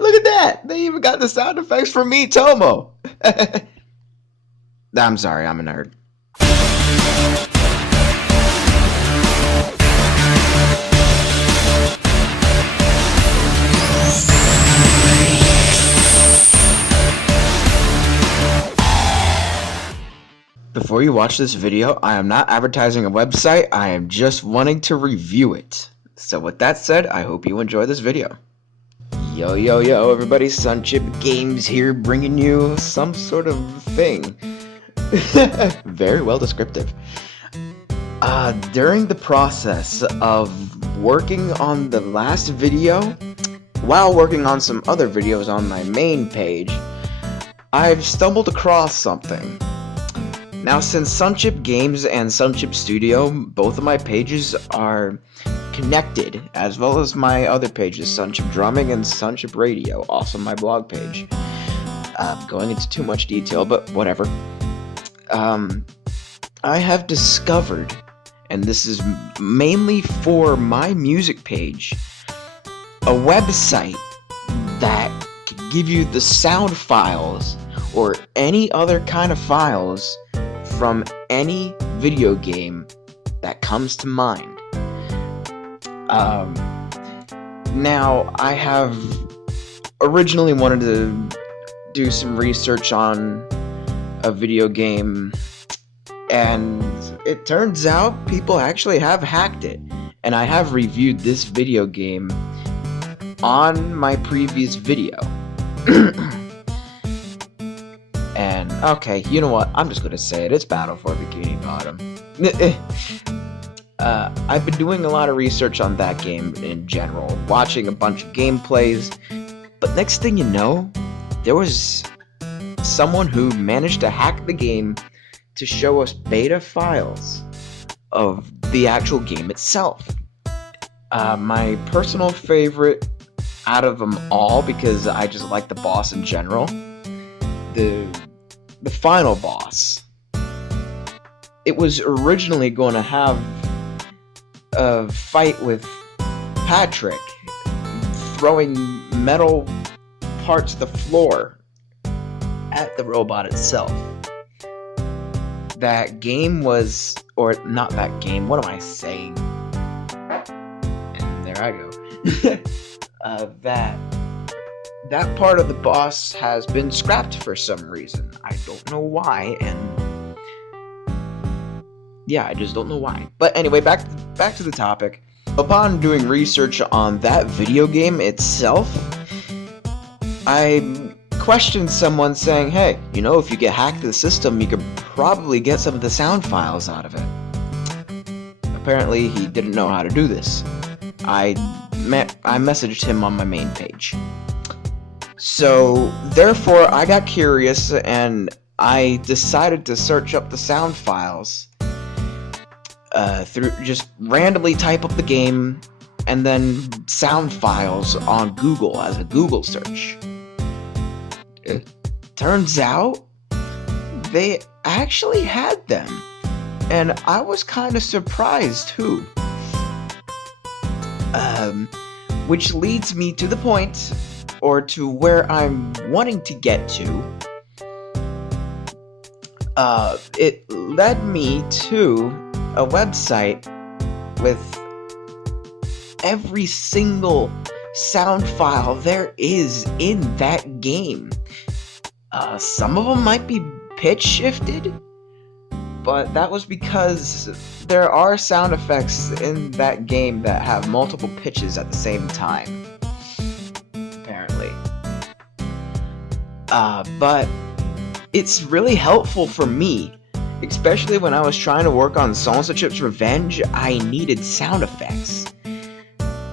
Look at that! They even got the sound effects for me, Tomo! I'm sorry, I'm a nerd. Before you watch this video, I am not advertising a website, I am just wanting to review it. So with that said, I hope you enjoy this video. Yo, yo, yo, everybody, Sunchipp Games here, bringing you some sort of thing. Very well descriptive. During the process of working on the last video, while working on some other videos on my main page, I've stumbled across something. Now, since Sunchipp Games and Sunchipp Studio, both of my pages are connected, as well as my other pages, Sunchipp Drumming and Sunchipp Radio, also my blog page. Going into too much detail, but whatever. I have discovered, and this is mainly for my music page, a website that can give you the sound files or any other kind of files from any video game that comes to mind. Now, I have originally wanted to do some research on a video game, and it turns out people actually have hacked it, and I have reviewed this video game on my previous video. And, okay, you know what, I'm just gonna say it, it's Battle for Bikini Bottom. I've been doing a lot of research on that game in general, watching a bunch of gameplays, but next thing you know, there was someone who managed to hack the game to show us beta files of the actual game itself. My personal favorite out of them all, because I just like the boss in general, the final boss. It was originally going to have a fight with Patrick, throwing metal parts of the floor at the robot itself. That game was, or not that game, what am I saying? And there I go. That part of the boss has been scrapped for some reason. I don't know why, and yeah, I just don't know why. But anyway, back to the topic. Upon doing research on that video game itself, I questioned someone saying, hey, you know, if you get hacked the system, you could probably get some of the sound files out of it. Apparently, he didn't know how to do this. I messaged him on my main page. So, therefore, I got curious, and I decided to search up the sound files. Through just randomly type up the game, and then sound files on Google as a Google search. It turns out they actually had them, and I was kind of surprised too. Which leads me to the point, or to where I'm wanting to get to. It led me to a website with every single sound file there is in that game. Some of them might be pitch shifted, but that was because there are sound effects in that game that have multiple pitches at the same time, apparently. But it's really helpful for me, especially when I was trying to work on Sunchipp's Revenge. I needed sound effects,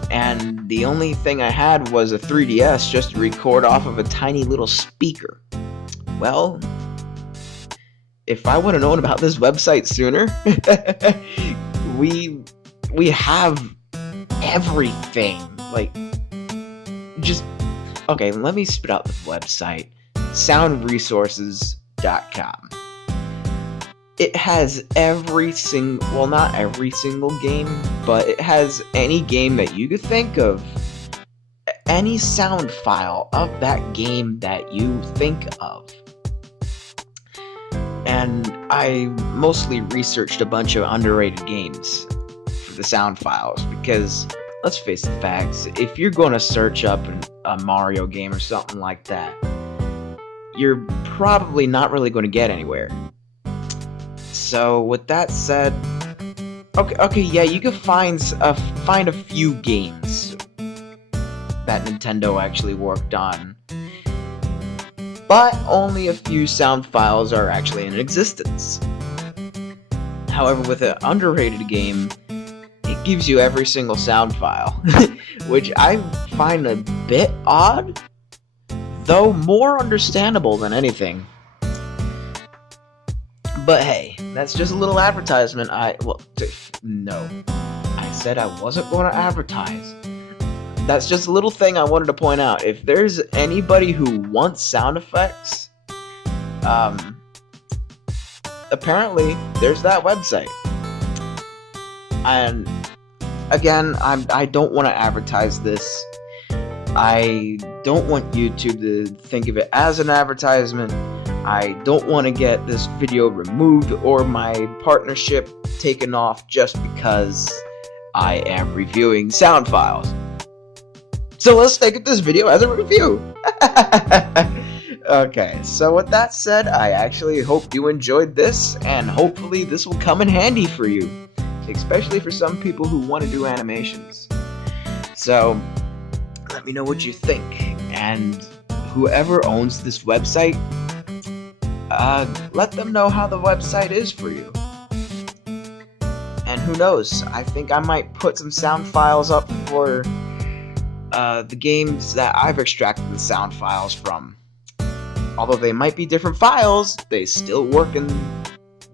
and the only thing I had was a 3DS just to record off of a tiny little speaker. Well, if I would have known about this website sooner, we have everything. Like, just okay, let me spit out the website. soundresources.com. It has every single, well, not every single game, but it has any game that you could think of any sound file of that game that you think of. And I mostly researched a bunch of underrated games for the sound files, because let's face the facts, if you're going to search up a Mario game or something like that, you're probably not really going to get anywhere. So with that said, okay, yeah, you can find a few games that Nintendo actually worked on, but only a few sound files are actually in existence. However, with an underrated game, it gives you every single sound file, which I find a bit odd, though more understandable than anything. But hey, that's just a little advertisement. No, I said I wasn't going to advertise. That's just a little thing I wanted to point out. If there's anybody who wants sound effects, apparently there's that website. And again, I don't want to advertise this. I don't want YouTube to think of it as an advertisement. I don't want to get this video removed or my partnership taken off just because I am reviewing sound files. So let's take this video as a review. Okay, so with that said, I actually hope you enjoyed this, and hopefully this will come in handy for you, especially for some people who want to do animations. So let me know what you think, and whoever owns this website, let them know how the website is for you. And who knows, I think I might put some sound files up for the games that I've extracted the sound files from. Although they might be different files, they still work in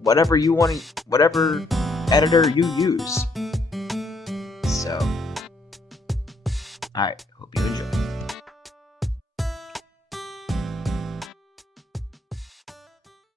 whatever you want, whatever editor you use. So, alright.